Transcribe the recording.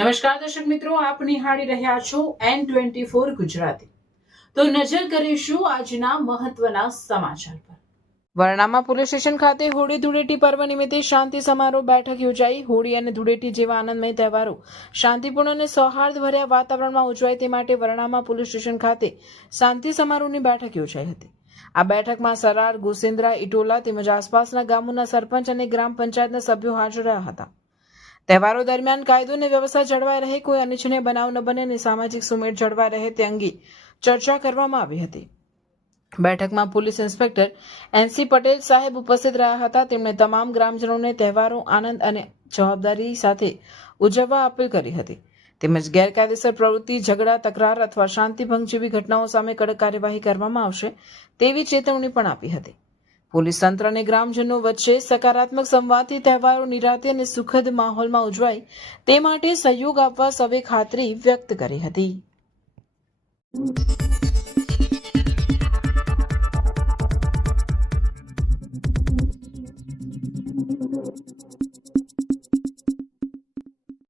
નમસ્કાર દર્શક મિત્રો, આપ નિહાળી રહ્યા છો N24 ગુજરાતી। તો નજર કરીશું આજના મહત્વના સમાચાર પર। વરણામા પોલીસ સ્ટેશન ખાતે હોળી ધૂળેટી પર્વ નિમિત્તે શાંતિ સમારોહ બેઠક યોજાઈ। હોળી અને ધૂળેટી જેવા આનંદમય તહેવારો શાંતિપૂર્ણ અને સૌહાર્દભર્યા વાતાવરણમાં ઉજવાય તે માટે વરણામા પોલીસ સ્ટેશન ખાતે શાંતિ સમારોહની બેઠક યોજાઈ હતી। આ બેઠકમાં સરાર, ગોસેન્દ્રા, ઇટોલા તેમજ આસપાસના ગામોના સરપંચ અને ગ્રામ પંચાયતના સભ્યો હાજર રહ્યા હતા। તહેવારો દરમિયાન કાયદો અને વ્યવસ્થા જળવાઈ રહે, કોઈ અનિચ્છનીય બનાવ ન બને અને સામાજિક સુમેળ જળવાઈ રહે તે અંગે ચર્ચા કરવામાં આવી હતી। બેઠકમાં પોલીસ ઇન્સ્પેક્ટર NC પટેલ સાહેબ ઉપસ્થિત રહ્યા હતા। તેમણે તમામ ગ્રામજનોને તહેવારો આનંદ અને જવાબદારી સાથે ઉજવવા અપીલ કરી હતી તેમજ ગેરકાયદેસર પ્રવૃત્તિ, ઝઘડા, તકરાર અથવા શાંતિભંગ જેવી ઘટનાઓ સામે કડક કાર્યવાહી કરવામાં આવશે તેવી ચેતવણી પણ આપી હતી। પોલીસ તંત્ર અને ગ્રામજનો વચ્ચે સકારાત્મક સંવાદથી તહેવારો નિરાંતે અને સુખદ માહોલમાં ઉજવાય તે માટે સહયોગ આપવા સૌએ ખાતરી વ્યક્ત કરી હતી।